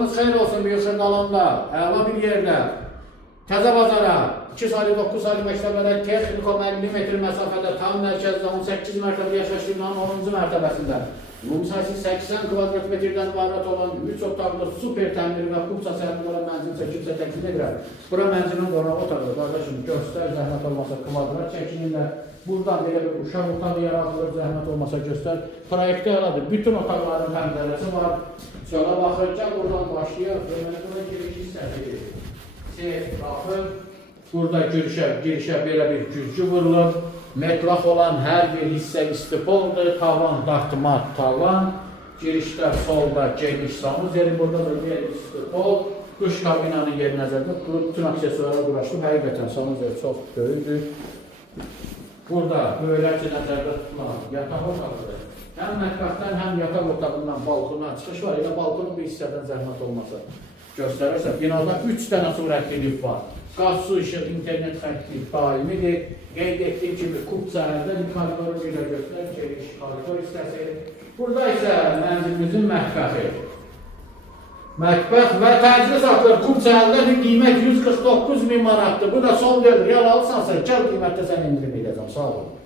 Vaxtınız xeyir olsun bir Xırdalanda, əla bir yerdə, Təzə bazara, 2 saylı 9 saylı məktəblərə texniko 50 metr məsafədə tam mərkəzdə 18 mərtəbə yaşayış binanın 10-cu mərtəbəsində ümumi sayısı 80 kvadrat metrdən ibarət olan 3 otaqlı super təmir və Kupsa səhəli olan mənzil çəkilsə təklif edirəm. Bura mənzilin qonaq otağı, qardaşım, göstər, zəhmət olmasa kvadrat çəkilinlər. Buradan belə bir uşaq otağı yaradılır, zəhmət olmasa göstər. Proyektə elədir, bütün otaqların pəncərəsi var. Çölə baxırca buradan başlayır, bura giriş hissəsi. Baxın, burada girişə belə bir güzgü vurulur. Metraq olan hər bir hissə istipoldur, tavan, dartmat, tavan. Girişdə solda geniş sanuzeli, burada da bir istipol. Qış kabinanın yeri nəzərdə tutulub, bütün aksesuarlar quraşılıb. Həqiqətən sanuzeli çox böyükdür. Burada böyrəkçi nəzərdə tutulan yataq otağıdır. Həm mətbəxdən, həm yataq otağından balkona çıxış var. Elə balkonun bir hissədən zəhmət olmasa göstərirsə, binada 3 dənə surətli lift var. Qaz, su, işıq, internet xətti daimidir. Qeyd etdiyim kimi, Kupsa səhərdə bir koridoru ilə göstərir, geniş koridor hissəsi. Burada isə mənzilimizin mətbəxi. Mətbəx və təcili satılır. Kupsa səhərdə bir qiymət 149.000 manatdır. Bu da son dövr, real alsansa, gəl qiymətdə sən indirim edəcəm, sağ olun.